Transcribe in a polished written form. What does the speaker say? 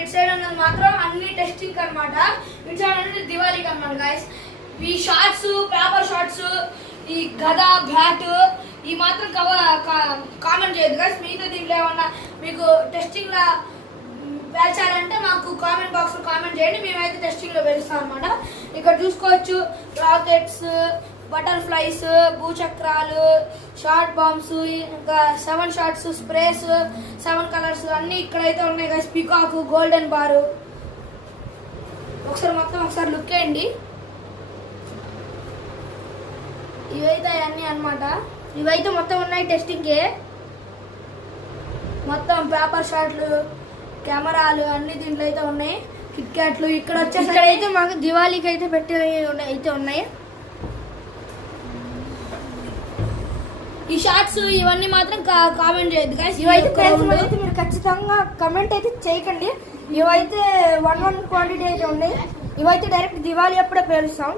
ఇటు సైడ్ ఉన్నది మాత్రం అన్ని టెస్టింగ్ అనమాట. ఇటు సైడ్ అనేది దివాళీకి అనమాట గైస్. ఈ షార్ట్స్, పేపర్ షార్ట్స్, ఈ గద, బ్యాట్ ఈ మాత్రం కామెంట్ చేయొద్దు గైస్. మిగతా దీంట్లో ఏమన్నా మీకు టెస్టింగ్ లా వేల్చాలంటే మాకు కామెంట్ బాక్స్ లో కామెంట్ చేయండి, మేమైతే టెస్టింగ్ లో వెళ్తాం అనమాట. ఇక్కడ చూసుకోవచ్చు రాకెట్స్, బటర్ఫ్లైస్, భూచక్రాలు, షార్ట్ బాంబ్స్, ఇంకా 7 షార్ట్స్, స్ప్రేస్, 7 కలర్స్ అన్ని ఇక్కడైతే ఉన్నాయి గైస్. పికాక్, గోల్డెన్ బారు ఒకసారి లుక్ వేయండి. ఇవైతే అన్నీ అన్నమాట. ఇవైతే మొత్తం ఉన్నాయి టెస్టింగ్కి. మొత్తం పేపర్ షాట్లు, కెమెరాలు అన్ని దీంట్లో అయితే ఉన్నాయి. కిట్ క్యాట్లు ఇక్కడ వచ్చేసరికి అయితే మాకు దివాళీకి అయితే పెట్టి అయితే ఉన్నాయి. ఈ షార్ట్స్ ఇవన్నీ మాత్రం కామెంట్ చేయొద్దు గైస్. ఇవైతే మీరు ఖచ్చితంగా కమెంట్ అయితే చేయకండి. ఇవైతే 1 క్వాంటిటీ అయితే ఉన్నాయి. ఇవైతే డైరెక్ట్ దివాళీ అప్పుడే పేలుస్తాం.